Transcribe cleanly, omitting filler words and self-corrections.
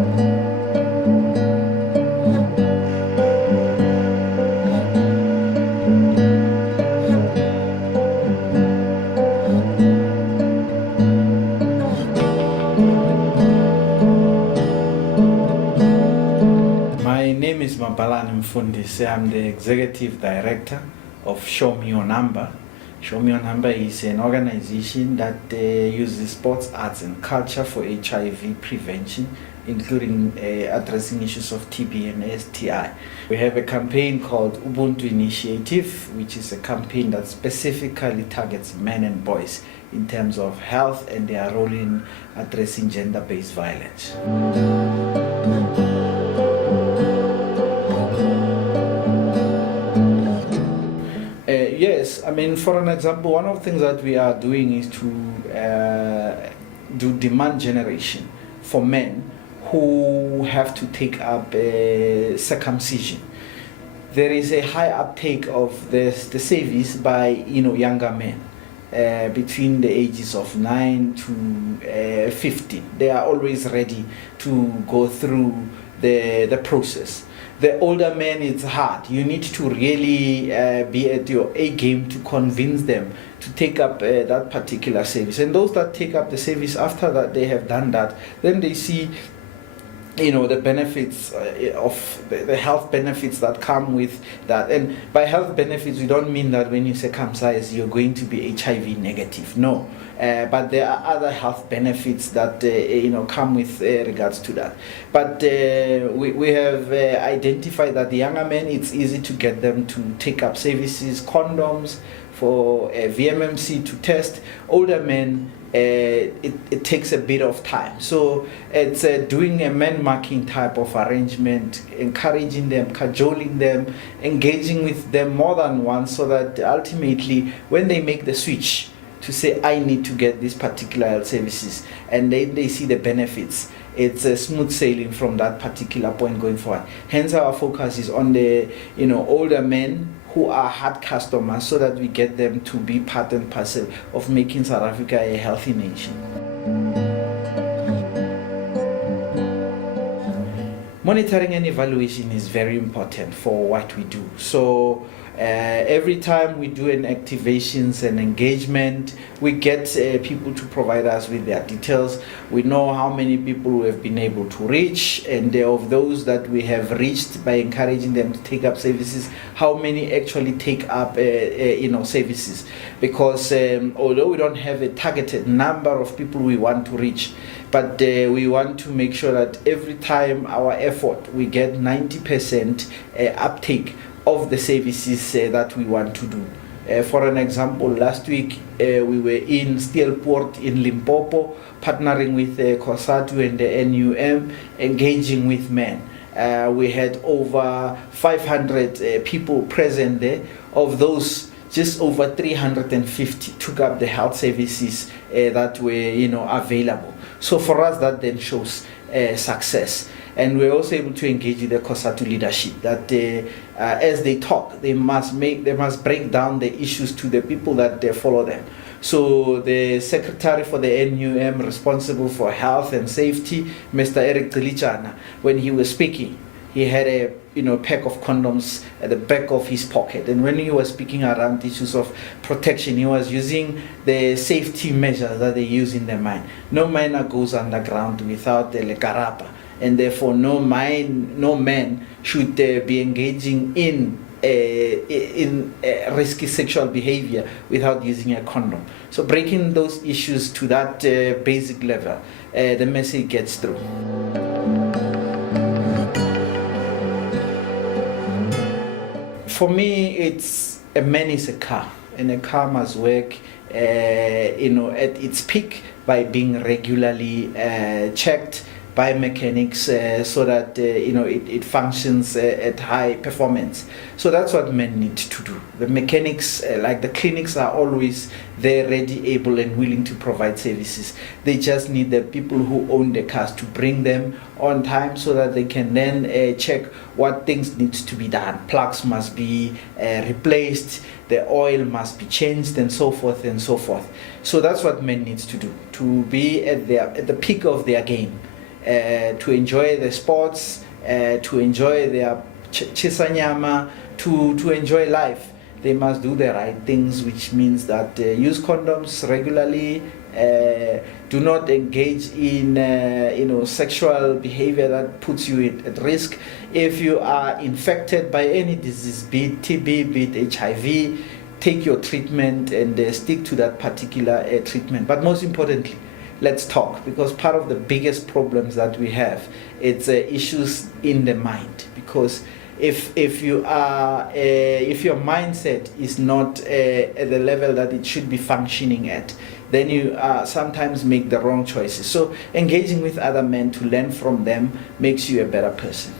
My name is Mabalane Mfundisi. I'm the Executive Director of Show Me Your Number. Show Me Your Number is an organization that uses sports, arts and culture for HIV prevention, including addressing issues of TB and STI. We have a campaign called Ubuntu Initiative, which is a campaign that specifically targets men and boys in terms of health and their role in addressing gender-based violence. Yes, I mean, for an example, one of the things that we are doing is to do demand generation for men who have to take up circumcision. There is a high uptake of the service by younger men between the ages of 9 to 15. They are always ready to go through the process. The older men, it's hard. You need to really be at your A game to convince them to take up that particular service. And those that take up the service after that they have done that, then they see the benefits of the health benefits that come with that. And by health benefits, we don't mean that when you circumcise you're going to be HIV negative. No, but there are other health benefits that come with regards to that. But we have identified that the younger men, it's easy to get them to take up services, condoms for VMMC to test. Older men, it takes a bit of time. So it's doing a man marking type of arrangement, encouraging them, cajoling them, engaging with them more than once, so that ultimately when they make the switch to say, I need to get these particular health services, and they see the benefits, it's a smooth sailing from that particular point going forward. Hence our focus is on the older men who are hard customers, so that we get them to be part and parcel of making South Africa a healthy nation. Monitoring and evaluation is very important for what we do. So every time we do an activations and engagement, we get people to provide us with their details. We know how many people we have been able to reach, and of those that we have reached by encouraging them to take up services, how many actually take up services. Because although we don't have a targeted number of people we want to reach, but we want to make sure that every time our effort, we get 90% uptake of the services that we want to do. For an example, last week we were in Steelport in Limpopo, partnering with COSATU and the NUM, engaging with men. We had over 500 people present there. Of those, just over 350 took up the health services that were available. So for us, that then shows success. And we're also able to engage with the COSATU leadership that as they talk, they must break down the issues to the people that they follow them. So the secretary for the NUM responsible for health and safety, Mr. Eric Tilichana, when he was speaking, he had a pack of condoms at the back of his pocket, and when he was speaking around issues of protection, he was using the safety measures that they use in the mine. No miner goes underground without the lekarapa, and therefore no man should be engaging in risky sexual behavior without using a condom. So breaking those issues to that basic level, the message gets through. For me, a man is a car, and a car must work at its peak by being regularly checked by mechanics so that it functions at high performance. So that's what men need to do. The mechanics, like the clinics, are always there, ready, able and willing to provide services. They just need the people who own the cars to bring them on time so that they can then check what things need to be done. Plugs must be replaced, the oil must be changed, and so forth and so forth. So that's what men needs to do, to be at the peak of their game. to enjoy the sports, to enjoy their chisanyama, to enjoy life. They must do the right things, which means that use condoms regularly, do not engage in sexual behavior that puts you at risk. If you are infected by any disease, be it TB, be it HIV, take your treatment and stick to that particular treatment. But most importantly, let's talk, because part of the biggest problems that we have, it's issues in the mind. Because if your mindset is not at the level that it should be functioning at, then you sometimes make the wrong choices. So engaging with other men to learn from them makes you a better person.